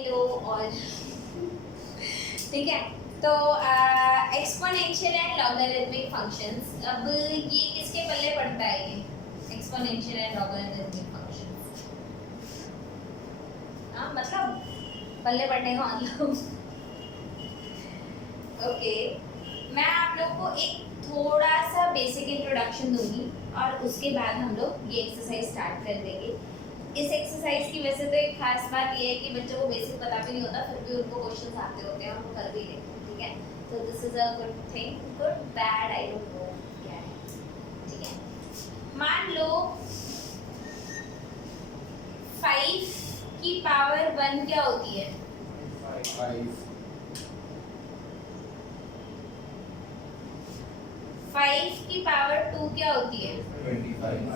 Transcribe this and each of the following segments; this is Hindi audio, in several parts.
हेलो और ठीक है। तो एक्सपोनेंशियल एंड लॉगरिथमिक फंक्शंस, अब ये किसके पल्ले पड़ता है? ये एक्सपोनेंशियल एंड लॉगरिथमिक फंक्शंस, हाँ मतलब पल्ले पड़ने का मतलब ओके। मैं आप लोग को एक थोड़ा सा बेसिक इंट्रोडक्शन दूंगी और उसके बाद हम लोग ये एक्सरसाइज स्टार्ट कर देंगे। इस एक्सरसाइज की वजह से तो एक खास बात ये है कि बच्चों को बेसिक पता भी नहीं होता, फिर भी उनको क्वेश्चंस आते होते हैं और वो कर भी लेते हैं, ठीक है। तो this is a good thing, good bad I don't know क्या है, ठीक है। मान लो 5 की पावर 1 क्या होती है? 5 की पावर 2 क्या होती है? 25।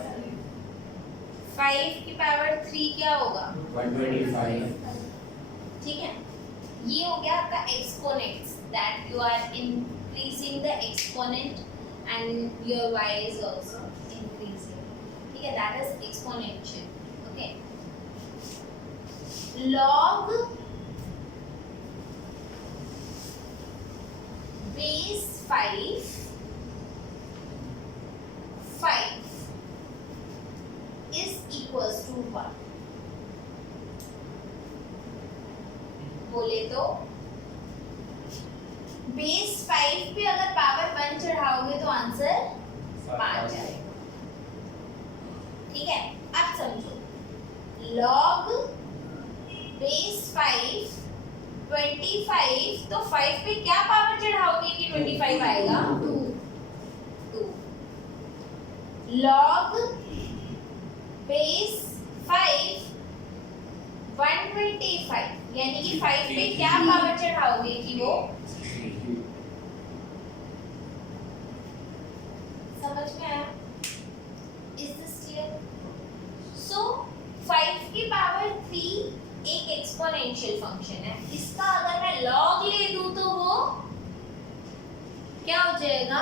5 की पावर 3 क्या होगा? 125। ठीक है, ये हो गया आपका exponents, that you are increasing the exponent and your y is also increasing, ठीक है, that is exponential, okay. log base 5 is equals to 1। बोले तो बेस 5 पे अगर पावर 1 चढ़ाओगे तो आंसर 5 आएगा, ठीक है। अब समझो, log बेस 5 25, तो 5 पे क्या पावर चढ़ाओगे कि 25 आएगा? 2। log बेस 5 125, यानी कि 5 पे क्या पावर चढ़ाओगे कि वो, समझ में आया? Is this clear? सो 5 की पावर 3 एक एक्सपोनेंशियल फंक्शन है, इसका अगर मैं log ले दूं तो वो क्या हो जाएगा?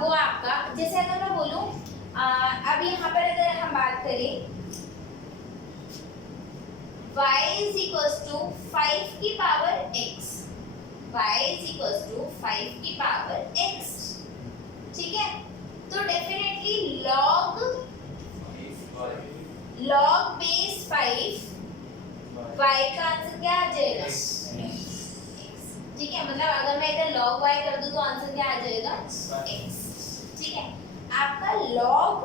वो आपका, जैसे अगर मैं बोलूं अब यहाँ पर अगर हम बात करें y is equals to 5 की power x, y is equals to 5 की पावर x, ठीक है। तो डेफिनेटली log बेस 5 y का आंसर क्या आ जाएगा? ठीक है, मतलब अगर मैं इधर log y कर दूं तो आंसर क्या आ जाएगा? x, ठीक है। आपका log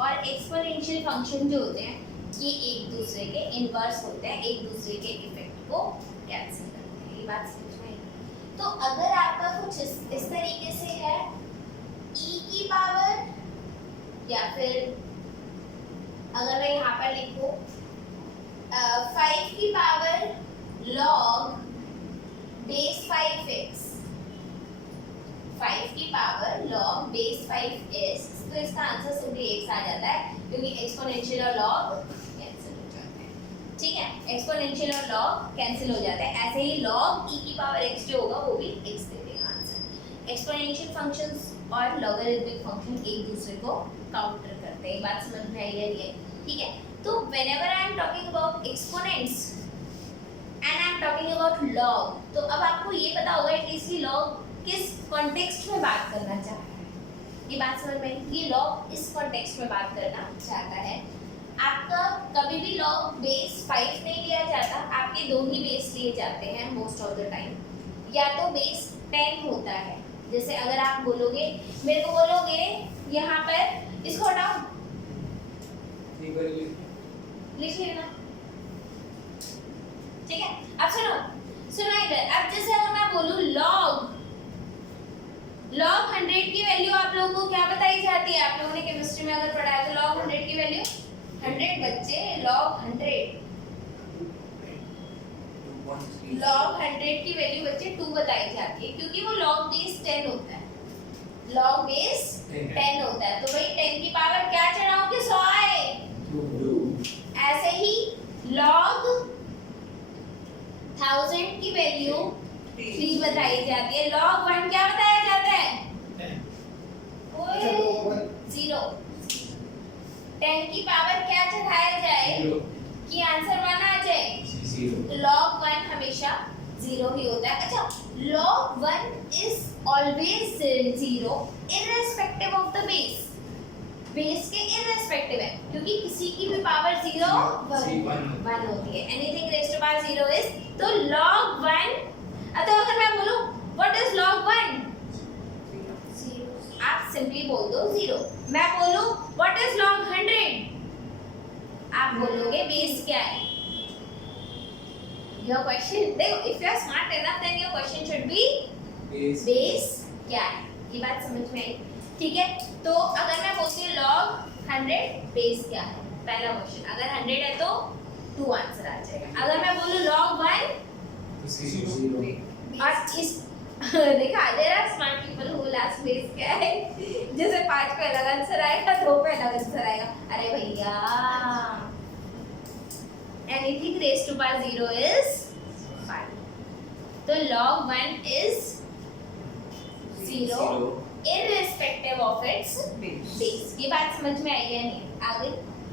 और एक्सपोनेंशियल फंक्शन जो होते हैं ये एक दूसरे के इनवर्स होते हैं, एक दूसरे के इफेक्ट को कैंसिल करते हैं, ये बात समझ में आई? तो अगर आपका कुछ इस तरीके से है e की पावर, या फिर अगर मैं यहाँ पर लिखूं 5 की पावर log बेस 5x, 5 की पावर log बेस 5s, तो इसका आंसर सिंपली x आ जाता है, क्योंकि एक्सपोनेंशियल और log कैंसिल हो जाते हैं, ठीक है। एक्सपोनेंशियल और log कैंसिल हो जाते हैं, ऐसे ही log e की पावर x जो होगा वो भी x दे देगा आंसर। एक्सपोनेंशियल फंक्शंस और लॉगरिथमिक फंक्शन एक दूसरे को काउंटर करते हैं, बात समझ में आई है? ठीक है। तो whenever I am talking about exponents and I am talking about log, तो अब आपको ये पता होगा एटलीस्ट कि log किस कॉन्टेक्स्ट में बात करना चाहता है, ये बात समझ में? ये log इस कॉन्टेक्स्ट में बात करना चाहता है। आपका कभी भी log बेस 5 नहीं लिया जाता, आपके दो ही बेस लिए जाते हैं मोस्ट ऑफ द टाइम, या तो बेस 10 होता है। जैसे अगर आप बोलोगे, मेरे को बोलोगे यहाँ पर इसको हटाओ, लिख लेना, ठीक है। अब सुनो इधर, अब जैसे अगर मैं बोलूं log 100 की वैल्यू आप लोगों को क्या बताई जाती है? आप लोगों ने केमिस्ट्री में अगर पढ़ा है तो log 100 की वैल्यू 100 बच्चे, log 100 की वैल्यू बच्चे 2 बताई जाती है, क्योंकि वो log बेस 10 होता है, log बेस 10 होता है। तो भाई 10 की पावर क्या चढ़ाओगे? 100 आए। ऐसे ही log 1000 की वैल्यू 3 बताई जाती है, log 1 क्या बताया जाता है? 0। 10 की पावर क्या चढ़ाया जाए कि आंसर 1 आ जाए? 0 log 1 हमेशा 0 ही होता है। अच्छा, log 1 is always 0 irrespective of the base। Base के इररिस्पेक्टिव है, क्योंकि किसी की भी पावर 0 1 होती है। Anything raise to power 0 is, तो log 1, तो अगर मैं बोलूं व्हाट इज log 1, 0, आप सिंपली बोल दो 0। मैं बोलूं व्हाट इज log 100, आप बोलोगे बेस क्या है। योर क्वेश्चन, देखो, if you are smart enough then your question should be base क्या है। ये बात समझ में आई? ठीक है, तो अगर मैं बोलती हूँ log 100 बेस क्या है, पहला क्वेश्चन। अगर 100 है तो 2 आंसर आ जाएगा। अगर मैं बोलूँ log 1 0 और इस देखा, there are smart people who last base क्या है, जैसे 5 पे अलग आंसर आएगा, 2 पे अलग आंसर आएगा। अरे भैया, anything raise to power 0 is 5, तो log 1 is 0 irrespective of its base। ये बात समझ में आई है नहीं? आ गई?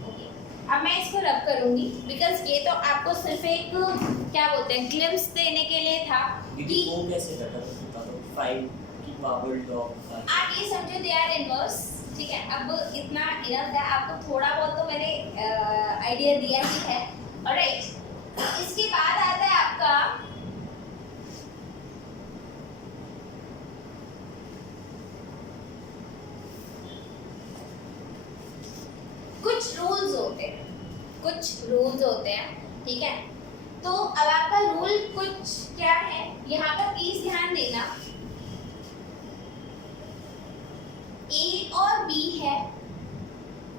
ओके, अब मैं इसको रब करूंगी, बिकॉज ये तो आपको सिर्फ एक क्या बोलते हैं ग्लिम्स देने के लिए था कि वो कैसे करता है, 5 की पावर log 5। आप ये समझो दे आर इनवर्स। ठीक है, अब इतना इनफ है, आपको थोड़ा बहुत तो मैंने आइडिया दिया ही है। ऑलराइट, इसके बाद आता है आपका कुछ रूल्स होते हैं। ठीक है, तो अब आपका रूल कुछ क्या है, यहाँ पर प्लीज ध्यान देना। ए और बी है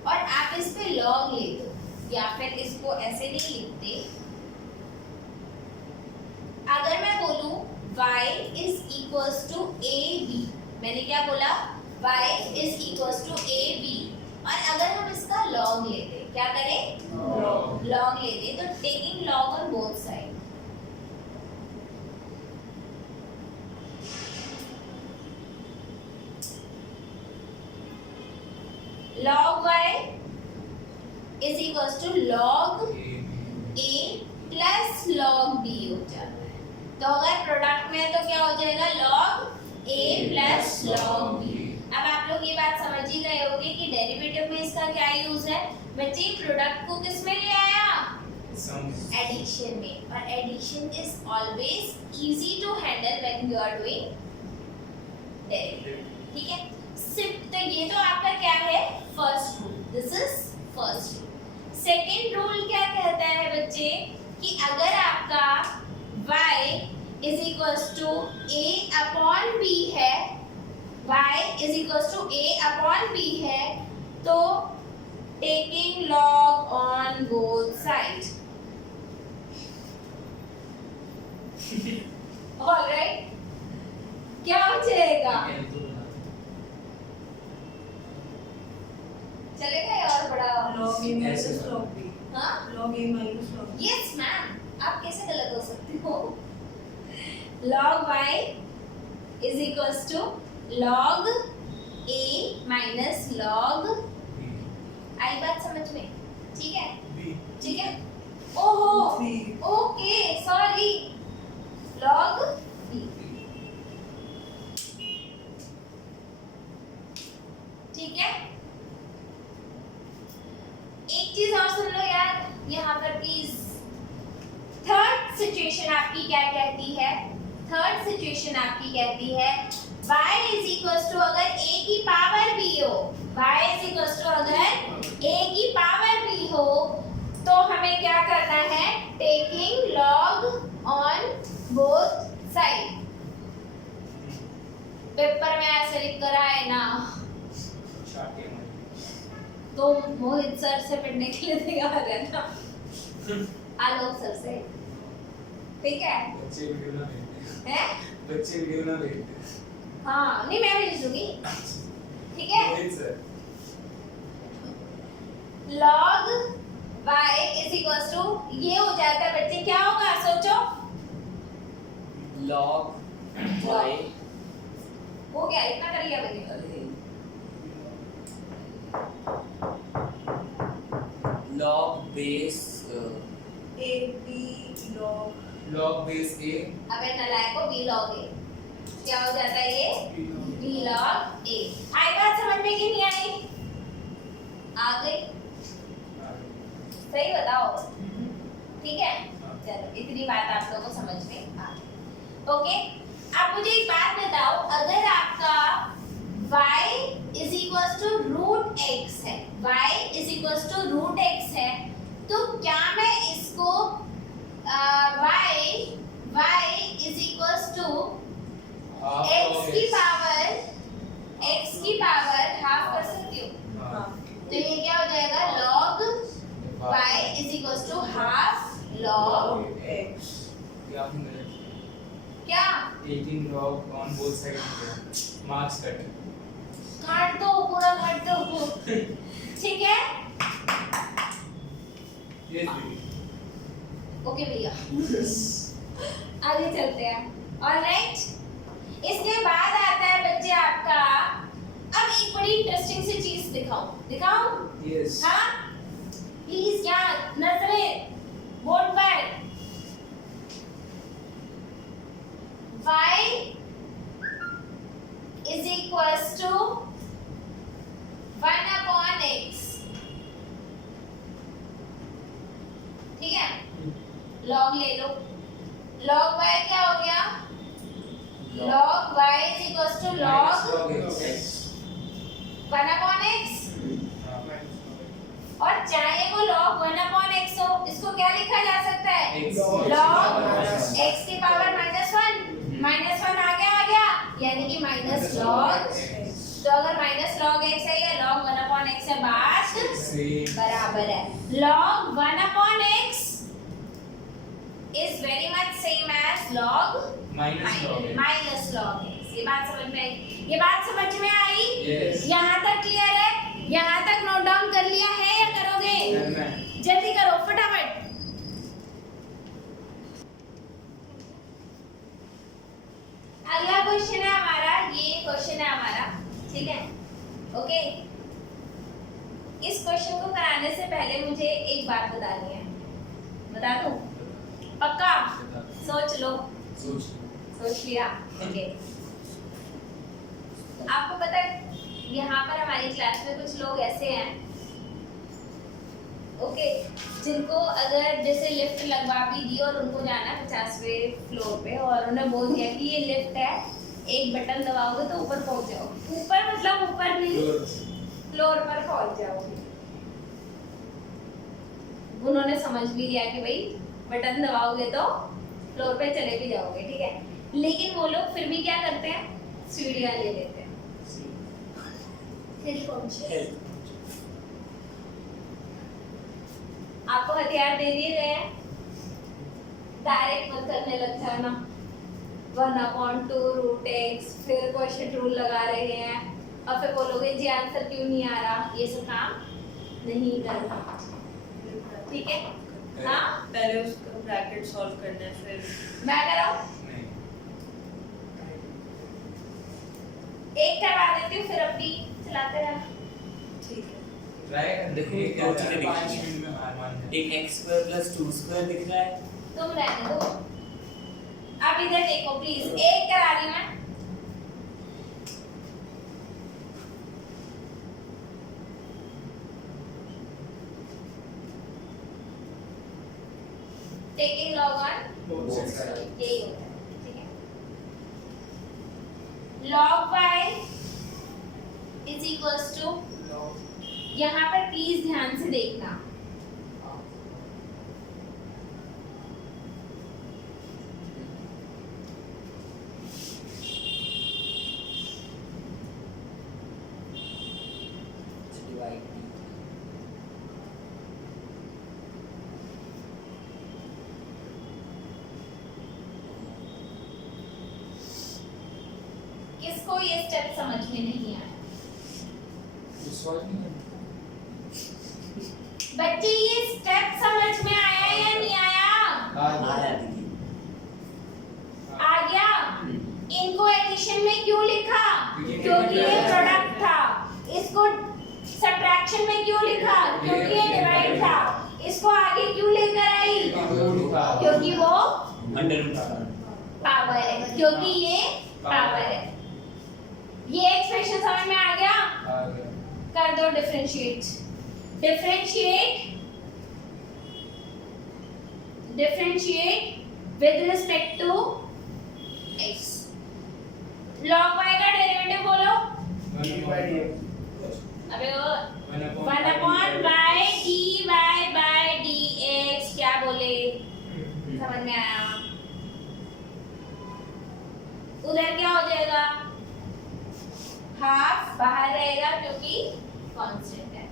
और आप इस पे लॉग ले दो, या फिर इसको ऐसे नहीं लिखते। अगर मैं बोलूं y is equals to ab, मैंने क्या बोला, y is equals to ab, और अगर हम इसका log लेते, क्या करें, log लेते, तो taking log on both side, log y is equals to log a plus log b हो जाता है। तो अगर प्रोडक्ट में है तो क्या हो जाएगा, log a plus log b। अब आप लोग ये बात समझ ही गए होंगे कि डेरिवेटिव में इसका क्या यूज है बच्चे, प्रोडक्ट को किस में ले आया, एडिशन में, और addition is always easy to handle when you are doing derivative. ठीक है, सिर्फ तो ये तो आपका क्या है, first rule, this is first rule. Second rule क्या कहता है बच्चे कि अगर आपका y is equals to a upon b है, y is equals to a upon b है, तो taking log on both sides। Alright, क्या हो जाएगा, चलेगा या और बड़ा, log a minus log b, हाँ, log a minus log b। Yes ma'am, आप कैसे गलत हो सकते हो। log y is equals to log a minus log, आई बात समझ में? ठीक है, ठीक है, ओहो, ओके, सॉरी, log b। ठीक है, एक चीज और सुन लो यार यहाँ पर प्लीज। थर्ड सिचुएशन आपकी क्या कहती है, थर्ड सिचुएशन आपकी कहती है y is equals to अगर a की पावर b हो, y is equals to अगर a की पावर b हो, तो हमें क्या करना है, taking log on both side। Paper में ऐसे लिख कर आए ना, तो मोहित सर से पढ़ने के लिए तैयार रहना, आलोक सर से, ठीक है? बच्चे वीडियो ना देखते हैं? बच्चे वीडियो ना देखते। हाँ, नहीं मैं भेज दूंगी, ठीक है? मोहित sir, log y is equals to ये हो जाता है बच्चे, क्या होगा सोचो, log y, हो गया, इतना कर लिया मैंने। log base a b log base a अबे नालायक को b log a क्या हो जाता है ये b log a। आई बात समझ में कि नहीं आई? आ गई? सही बताओ, ठीक है? चलो इतनी बात आप लोगों को समझ में आ गई। ओके, अब मुझे एक बात बताओ, अगर आपका y is equals to root x है, y is equals to root x है, तो क्या मैं इसको y is equals to x की पावर हाफ कर सकती हूँ? हाँ तो ये क्या हो जाएगा? log y is equals to half log X. ये आपने गलत किया। क्या 18 log on both sides marks cut काट दो, पूरा काट दो, ठीक है? ये दीदी ओके भैया, आगे चलते हैं। ऑलराइट, इसके बाद आता है बच्चे आपका, अब एक बड़ी इंटरेस्टिंग सी चीज दिखाऊं? yes हाँ, प्लीज यहाँ नजरें बोर्ड पर। y is equals to 1 upon x, ठीक है? log ले लो, log y क्या हो गया? log y is equals to log x 1 upon x, और चाहे वो log 1 upon x हो, इसको क्या लिखा जा सकता है? X log x की पावर -1 आ गया, यानी कि माइनस log। तो अगर माइनस log x है या log 1 upon x है, बात बराबर है। log 1 upon x is very much same as log minus log x। ये बात समझ में आई? ये बात समझ में आई? yes यहाँ तक क्लियर है? यहाँ तक नोट डाउन कर लिया है या करोगे? जल्दी करो फटाफट। अगला क्वेश्चन है हमारा, ये क्वेश्चन है हमारा, ठीक है? ओके, इस क्वेश्चन को कराने से पहले मुझे एक बात बतानी है, बता दूं? पक्का? सोच लो। सोच लिया? ओके। आपको पता है यहाँ पर हमारी क्लास में कुछ लोग ऐसे हैं, ओके, जिनको अगर जैसे लिफ्ट लगवा भी दी और उनको जाना है 50वें फ्लोर पे, और उन्हें बोल दिया कि ये लिफ्ट है, एक बटन दबाओगे तो ऊपर पहुंच जाओगे। ऊपर मतलब ऊपर नहीं, फ्लोर पर पहुंच जाओगे। उन्होंने समझ भी लिया कि भाई बटन दबाओगे तो फ्लोर पे चले भी जाओगे, ठीक है? लेकिन वो लोग फिर भी क्या करते हैं? सीढ़ियाँ ले लेते हैं। आपको हथियार दे दिए गए हैं, डायरेक्ट मत करने लग जाना। 1/2 रूट x, फिर क्वेश्चन रूल लगा रहे हैं और फिर बोलोगे जी आंसर क्यों नहीं आ रहा। ये सब काम नहीं करना, ठीक है? हाँ, पहले उसका ब्रैकेट सॉल्व करना है, फिर मैं कराऊं? एक करवा देती हूँ, फिर अपनी चलाते रहना। ठीक है। ट्राई कर देखो, देखिए क्या दो होता है, चीजें 5 दिख रही मिनट में हार मान एक x² + 2² दिख रहा है। तुम रहने दो, अब इधर देखो प्लीज, एक करा रही मैं। टेकिंग log on, यही होता है, ठीक है? log y is equals to, यहाँ पर प्लीज ध्यान से देखना, किसको ये स्टेप समझ में नहीं आया? बच्चे ये स्टेप समझ में आया या नहीं आया? आया दीदी। आ गया? इनको एडिशन में क्यों लिखा? क्योंकि ये प्रोडक्ट था। इसको सब्ट्रैक्शन में क्यों लिखा? क्योंकि ये डिवाइड था। इसको को आगे क्यों लेकर आई? क्योंकि वो अंडर पावर है, क्योंकि ये पावर है। ये एक्सप्रेशन समझ में आ गया? कर दो differentiate. Differentiate with respect to x। log y का डेरिवेटिव बोलो। अबे वो 1 upon y dy by dx क्या बोले? समझ में आया? उधर क्या हो जाएगा? हाफ बाहर रहेगा क्योंकि कांस्टेंट है।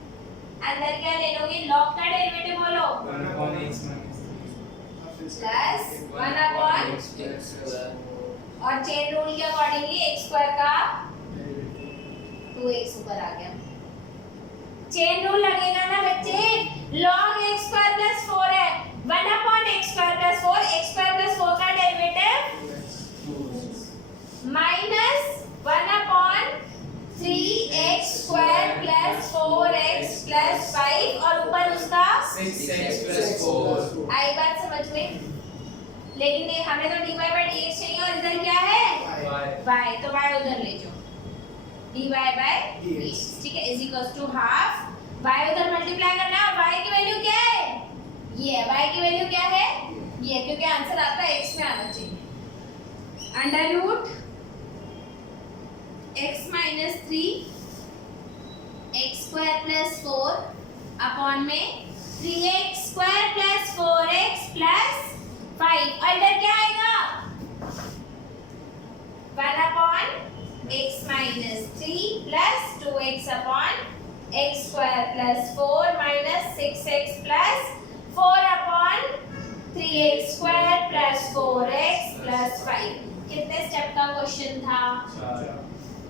अंदर क्या ले लोगे? log का डेरिवेटिव बोलो। 1 upon x प्लस 1 अपॉन और चेन रूल के अकॉर्डिंगली x स्क्वायर का 2x ऊपर आ गया। चेन रूल लगेगा ना बच्चे? log x स्क्वायर प्लस 4 है, 1 upon x square plus 4, x square plus 4 का derivative minus 1 upon 3x square plus 4x plus 5 और ऊपर उसका 6x plus 4 आई बात समझ में? लेकिन नहीं, हमें तो dy by dx चाहिए और इधर क्या है? y, तो y उधर ले जाओ, dy by dx, ठीक है, is equals to half y उधर मल्टीप्लाई करना है। y की वैल्यू क्या है? ये है, y की वैल्यू क्या है? ये, क्योंकि आंसर आपका x में आना चाहिए। Under root x minus 3 x square plus 4 upon में 3x square plus 4x plus 5 और इधर क्या आएगा? 1 upon x minus 3 plus 2x upon x square plus 4 minus 6x plus 4 upon 3x square plus 4x plus 5। कितने स्टेप का क्वेश्चन था?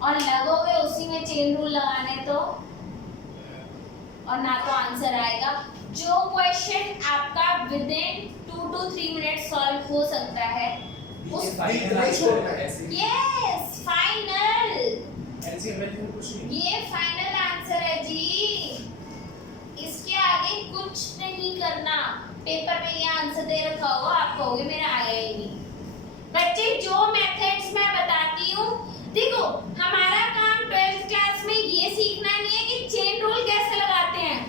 और लगोगे उसी में चेन रूल लगाने तो और ना तो आंसर आएगा। जो क्वेश्चन आपका with in 2 to 3 minute solve हो सकता है उस यस फाइनल, ये फाइनल आंसर है जी। इसके आगे कुछ नहीं करना। पेपर में ये आंसर दे रखा होगा, आप कहोगे मेरा आया ही नहीं। बच्चे जो मेथड्स मैं बताती हूँ, देखो हमारा काम 12th क्लास में ये सीखना नहीं है कि चेन रूल कैसे लगाते हैं,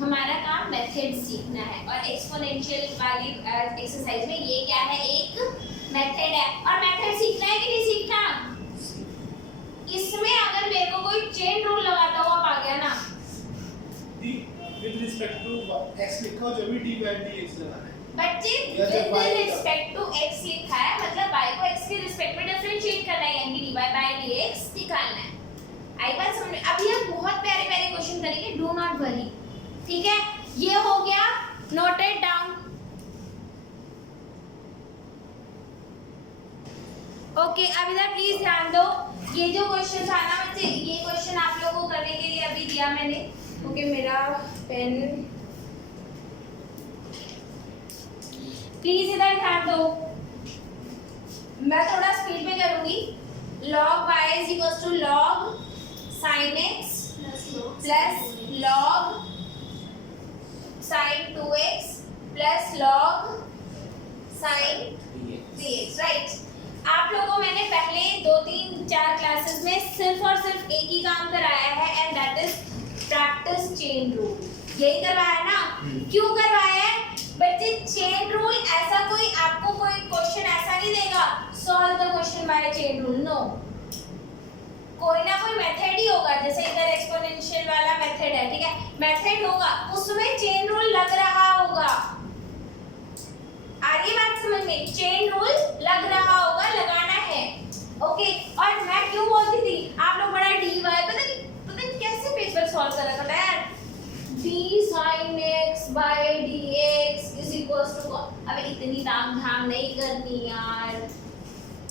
हमारा काम मेथड सीखना है। और एक्सपोनेंशियल वाली एक्सरसाइज में ये क्या है? एक मेथड है। और मेथड सीखना है कि नहीं सीखना? इसमें अगर मेरे को कोई चेन रूल लगाता हुआ आ गया ना, विद रिस्पेक्ट टू x लिखा हो जो भी dy by dx लगाना है। बच्चे विद रिस्पेक्ट टू x लिखा है मतलब y को x के रिस्पेक्ट में डिफरेंशिएट करना है, यानी dy by dx निकालना है। आई बात समझ में? अभी हम बहुत प्यारे प्यारे क्वेश्चन करेंगे, डू नॉट वरी, ठीक है? ये हो गया, नोटेड डाउन। ओके, अब इधर प्लीज ध्यान दो। ये जो क्वेश्चन था ना बच्चे, ये क्वेश्चन आप लोगों को करने के लिए अभी दिया मैंने। ओके, मेरा पेन प्लीज इधर ध्यान दो। मैं थोड़ा स्पीड में करूंगी। log y is equals to log sin x plus log sin 2x plus log sin 3x, right? आप लोगों को मैंने पहले 2, 3, 4 क्लासेस में सिर्फ और सिर्फ एक ही काम कराया है, and that is practice chain rule. यही करवाया ना? क्यों करवाया है बच्चे? चेन रूल ऐसा कोई आपको कोई क्वेश्चन ऐसा नहीं देगा solve the question by chain rule, no. कोई ना कोई मेथड ही होगा, जैसे इधर एक्सपोनेंशियल वाला मेथड है, ठीक है? मेथड होगा, उसमें चेन रूल लग रहा होगा। आ रही बात समझ में? चेन रूल लग रहा होगा, लगाना है। ओके, और मैं क्यों बोलती थी आप लोग बड़ा dy पता नहीं कैसे पेज पर सॉल्व कर रखा था यार। d sin x by dx is equals to, अबे इतनी ताम झाम नहीं करनी यार।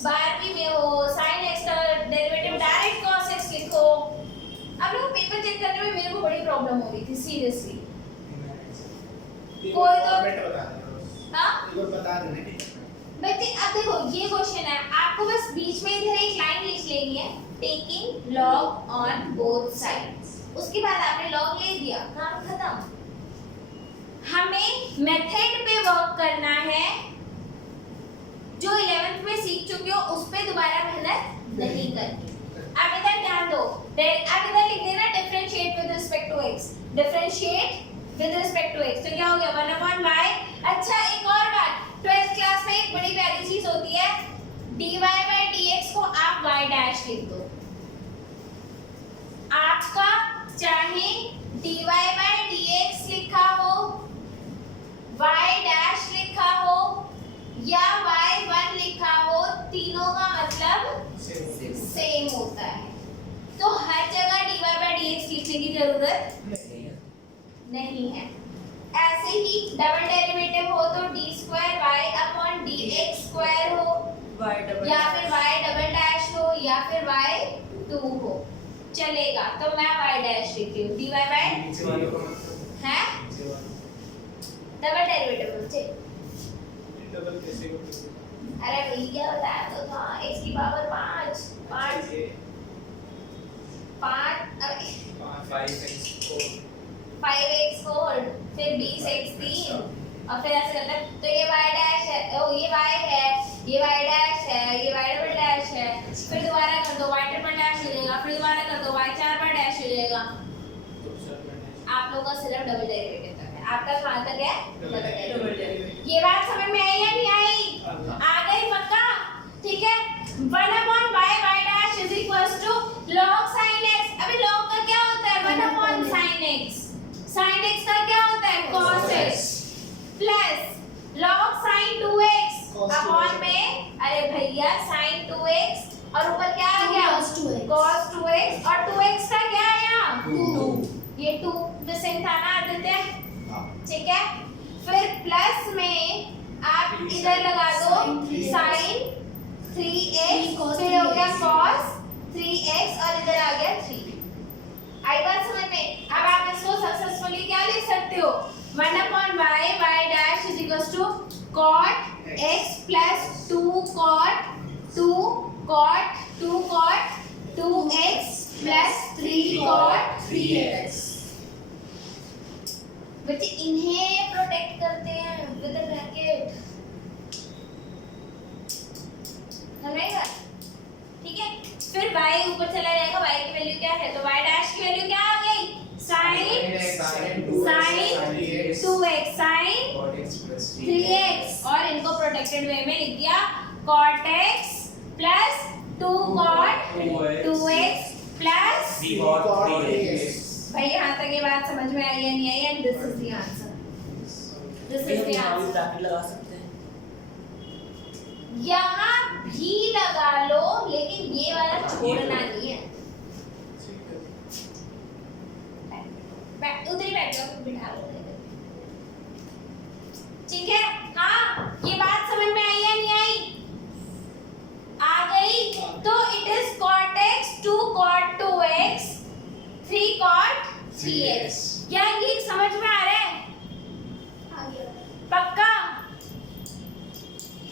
12वीं में हो, sin x का डेरिवेटिव डायरेक्ट cos x लिखो। अब लोग पेपर चेक करने में मेरे को बड़ी प्रॉब्लम हो रही थी सीरियसली। कोई तो हाँ बता देना, ठीक है? बच्चे अब देखो ये क्वेश्चन है, आपको बस बीच में इधर एक लाइन लिख लेनी है, taking log on both sides. उसके बाद आपने लॉग ले दिया, काम खत्म। हमें मेथड पे वर्क करना है, जो 11th में सीख चुके हो उस पे दोबारा मेहनत नहीं करनी। अब इधर ध्यान दो, अब इधर लिख देना differentiate with respect to x, differentiate with respect to x, तो क्या हो गया 1/y। अच्छा एक और बात, 12th क्लास में एक बड़ी प्यारी चीज होती है, dy/dx को आप y डैश लिख दो। आपका चाहे dy/dx लिखा हो, y डैश लिखा हो या y1 लिखा हो, तीनों का मतलब सेम होता है, तो हर जगह dy/dx लिखने की जरूरत नहीं है। ऐसे ही डबल डेरिवेटिव हो तो d2y/dx² हो, y डबल या फिर y डबल डैश हो, या फिर y2 हो, चलेगा। तो मैं y डैश लिखती हूँ, dy/ नीचे वाले को मतलब है नीचे वाले डबल डेरिवेटिव होते। डबल कैसे होगा? अरे भैया बताया तो था, x की पावर 5 5x4 फिर 20x3 और फिर ऐसे करते हैं, तो ये y डैश है, ओ ये y है, ये y डैश है, ये y डबल डैश है, फिर दोबारा कर दो y ट्रिपल डैश हो जाएगा, फिर दोबारा कर दो y 4 बार डैश हो जाएगा। आप लोगों का सिर्फ डबल डेरिवेटिव तक है, आपका कहां तक है डबल डबल डेरिवेटिव। डेरिवेटिव। ये बात समझ में आई या नहीं आई? आ गई पक्का? ठीक है, 1/y dash is equals to log sin x। अभी log का क्या होता है 1/sin x, sin x का क्या होता है cos x, plus log sin 2x upon में, अरे भैया sin 2x और ऊपर क्या आ गया cos 2x, और 2x का क्या आया 2, ये 2 मिसिंग था ना आदित्य, ठीक है। फिर प्लस में आप इधर लगा दो sin 3x, फिर हो गया cos 3x और इधर आ गया 3। आई बात समझ में? अब आप इसको सक्सेसफुली क्या लिख सकते हो 1/y dash is equals to cot x plus 2 cot 2x plus 3 cot 3x। बच्चे इन्हें प्रोटेक्ट करते हैं विद ब्रैकेट, समझेगा? ठीक है, फिर y ऊपर चला जाएगा, y की वैल्यू क्या है, तो y डैश की वैल्यू क्या आ गई sin 2x sin 3x, और इनको प्रोटेक्टेड वे में लिख दिया cot x plus 2 cot 2x plus 3 cot 3x। भाई यहाँ तक ये बात समझ में आई या नहीं आई? And this is the answer, this is the answer. Bracket लगा सकते हैं, यहाँ भी लगा लो, लेकिन ये वाला छोड़ना नहीं है। उधर ही बैठ जाओ, बिठा लो, ठीक है। हाँ, ये बात समझ में आई या नहीं आई? आ गई, तो it is cot x 2 cot 2x 3 cot 3x। क्या ये समझ में आ रहा है? पक्का?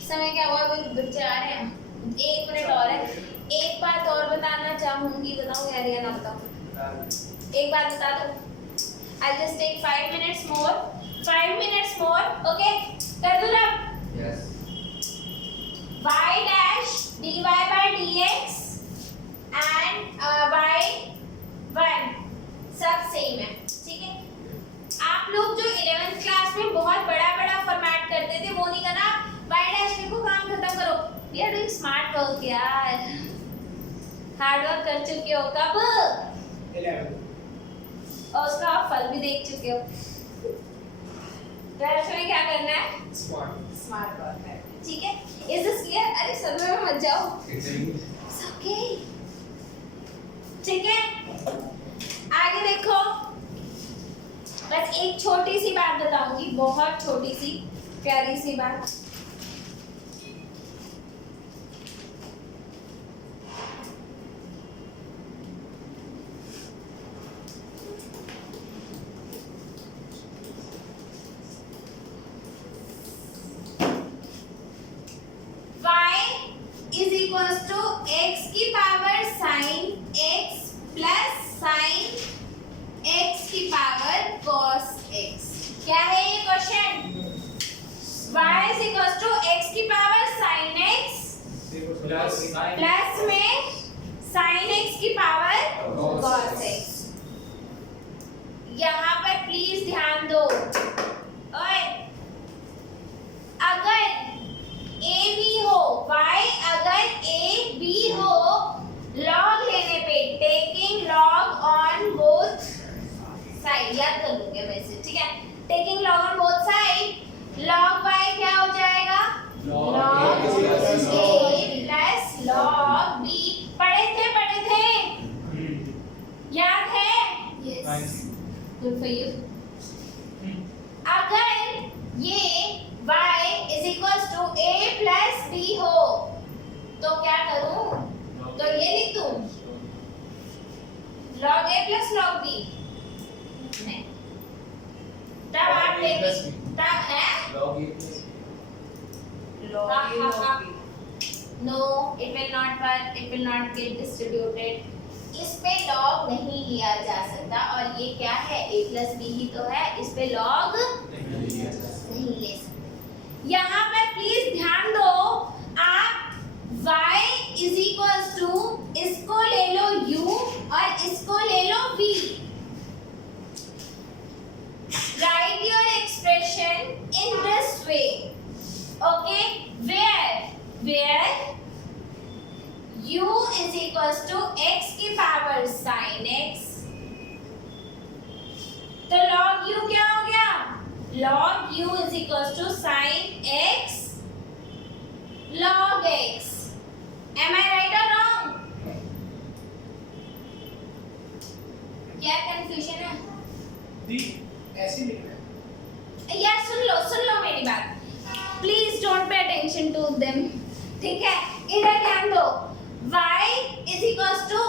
समय क्या हुआ, कोई बच्चे आ रहे हैं? 1 मिनट और है। एक बात और बताना चाहूंगी, बताऊं या ना बताऊं? एक बात बता दो, I'll just take 5 minutes more, 5 minutes more, okay? कर दूं ना? Yes. Y dash dy/dx and y1 सब सेम है, ठीक है। आप लोग जो 11th क्लास में बहुत बड़ा फॉर्मेट करते थे वो नहीं करना, y dash लिखो, काम खत्म करो। We are doing smart work यार, हार्ड वर्क कर चुके हो कब? 11 और उसका आप फल भी देख चुके हो। तो ऐसे में क्या करना है? स्मार्ट वर्क है, ठीक है। Is this clear? अरे सदमे में मत जाओ, ओके, ठीक है। आगे देखो, बस एक छोटी सी बात बताऊंगी, बहुत छोटी सी प्यारी सी बात। इज इक्वल्स टू x की power sin x plus sin x की पावर cos x। क्या है ये question? Is equal to x की पावर sin x प्लस में sin x की पावर cos x। यहाँ पर प्लीज ध्यान दो, ओए अगर a b हो, y अगर a b हो, log लेने पे taking log on both side, याद कर लूंगे वैसे, ठीक है। Taking log on both side, log y क्या हो जाएगा, log a plus log b। पढ़े थे याद है? Nice. Good for you. अगर ये y is equal to a plus b हो तो क्या करूं, तो ये लिख दूं log a plus log b। नहीं, तब आप लेंगे, तब है log a log b no, it will not work, it will not get distributed। इस पे log नहीं लिया जा सकता, और ये क्या है, a plus b ही तो है, इस पे log नहीं ले सकते। यहाँ पर प्लीज ध्यान दो, आप y is equals to इसको ले लो u और इसको ले लो v। Write your expression in this way, okay? Where u is equals to x की पावर sin x, तो log u क्या हो गया, log u is equals to sin x log x। Am I right or wrong? क्या कंफ्यूजन है? दी ऐसे लिखना है। यार सुन लो मेरी बात, please don't pay attention to them, ठीक है। इधर ध्यान दो, y is equals to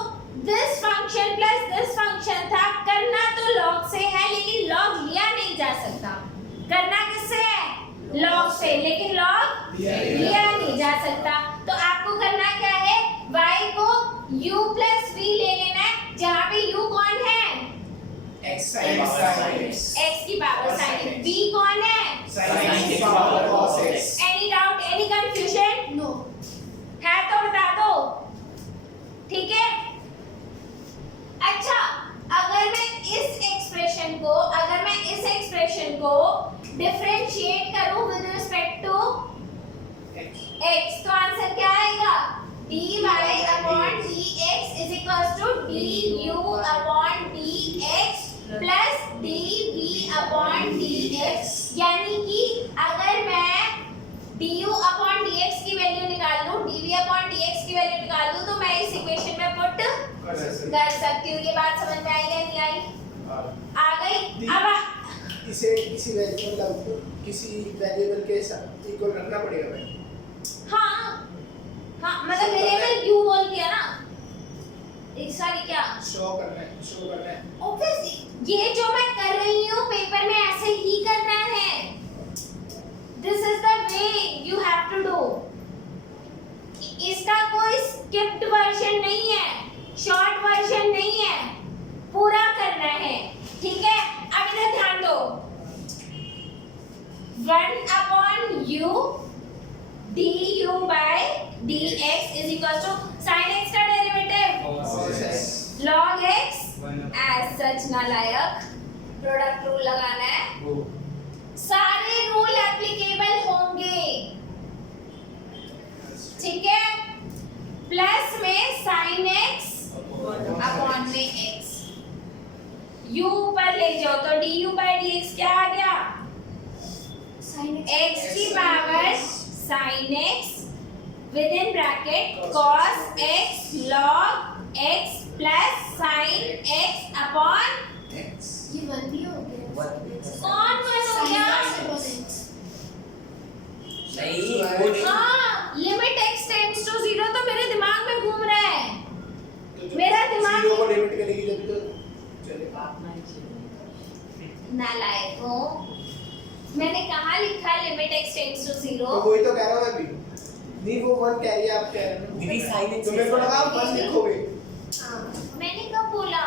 this function plus this function था, करना तो log से है लेकिन log लिया नहीं जा सकता। करना किससे है, log से, लेकिन log लिया नहीं जा सकता। तो आपको करना क्या है, y को u plus v ले लेना है, जहाँ पे u कौन है, x sin x, x की पावर sin x, v कौन है, sin x की power cos x। Any doubt, any confusion? No है तो बता दो, ठीक है। अच्छा, अगर मैं इस एक्सप्रेशन को डिफरेंशिएट करूं विद रिस्पेक्ट टू x, तो आंसर क्या आएगा, dy अपॉन dx is equals to du upon dx plus dv upon dx। यानी कि अगर मैं du अपॉन dx की वैल्यू निकाल लूं, dv अपॉन dx की वैल्यू निकाल दूं, तो मैं इस इक्वेशन में पुट कर सकती हूँ। ये बात समझ में आई या नहीं आई? आ गई। अब इसे किसी वेरिएबल के साथ इक्वल रखना पड़ेगा भाई। हाँ मतलब वेरिएबल u बोल दिया ना, सॉरी क्या शो करना है ऑब्वियसली ये जो मैं कर रही हूँ पेपर में ऐसे ही करना है। This is the way you have to do. इसका कोई स्किप्ड वर्जन नहीं है, शॉर्ट वर्जन नहीं है, पूरा करना है, ठीक है। अब इधर ध्यान दो, 1 upon u du by dx is equal to sin x का derivative log x as such नालायक, प्रोडक्ट रूल लगाना है, सारे रूल एप्लीकेबल होंगे, ठीक है। प्लस में sin x अपॉन में x, u पर ले जाओ तो du by dx क्या आ गया, x की power sin x within bracket cos x log x plus sin x upon x। ये वन भी हो गया। कौन वन हो गया? नहीं वो नहीं। हाँ, लिमिट x टेंड्स टू 0 तो मेरे दिमाग में घूम रहा है, तो मेरा दिमाग 0 को लिमिट करेगी जब तो चले। नालायक हो, मैंने कहाँ लिखा लिमिट x टेंड्स टू 0? तो वही तो कह रहा हूँ मैं भी। नहीं वो 1 कह रही है, आप कह रहे हो दीदी sin x तो मेरे को लगा आप 1 लिखोगे। मैंने कब बोला?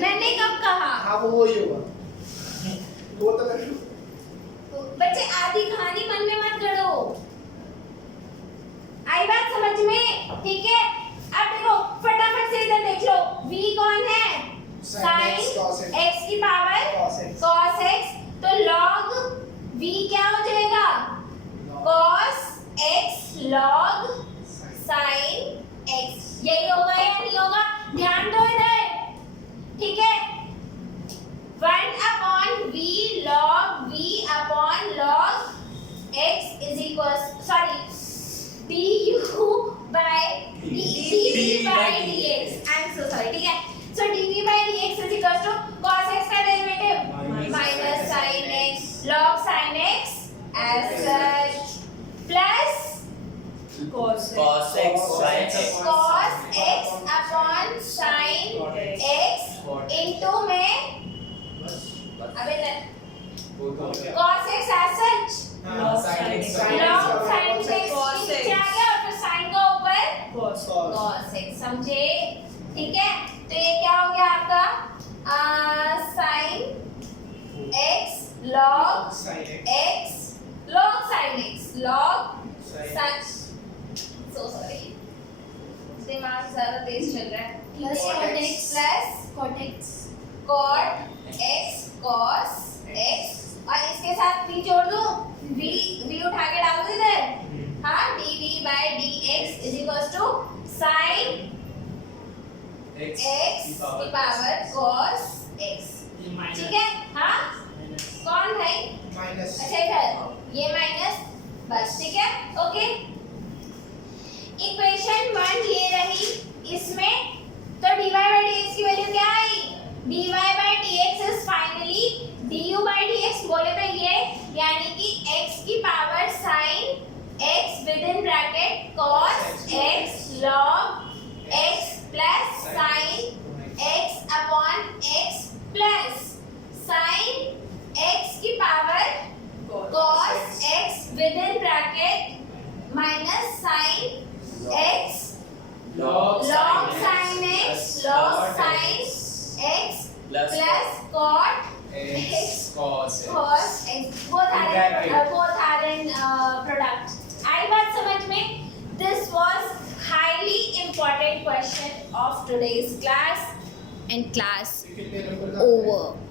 मैंने कब कहा? हाँ वो वही होगा। वो तो कर बच्चे आधी आधी कहानी मन में मत गढ़ो। आई बात समझ में? ठीक है, अब देखो फटाफट से इधर देख लो, v कौन है? sin x की पावर cos x, तो log v क्या हो जाएगा? cos x log sin x। यही होगा या नहीं होगा? ध्यान दो इधर, ठीक है। 1 upon v log v upon log x is equals, sorry, du by dv by dx। I am so sorry, ठीक है। So dv by dx is equals to cos x का derivative minus sin x log sin x as such plus cos cos x sin x cos x upon sin x into में अबे वो तो क्या cos x as such log sin x log sin x cos नीचे आ x गया और फिर sin का ऊपर cos cos x, समझे? ठीक है, तो ये क्या हो गया आपका sin x log sin x log sin x log x so sorry, दिमाग ज्यादा तेज चल रहा है। Plus cot x plus cot x cot x cos x और इसके साथ v जोड़ दूं, v उठा के डाल दूं इधर, हाँ, dv by dx is equals to sin x x की पावर cos x, ठीक है? हाँ, कौन भाई? minus अच्छा इधर ये माइनस, बस, ठीक है, ओके। इक्वेशन 1 ये रही, इसमें तो dy by dx की वैल्यू क्या आई? dy by dx is finally du by dx, बोले तो ये, यानी कि x की power sin x within bracket cos x log x plus sin x upon x plus sin x की power cos x within bracket minus sin x log log sin x log sin x plus plus cot x cos x cos x, both are in product। आई बात समझ में? This was highly important question of today's class and class over।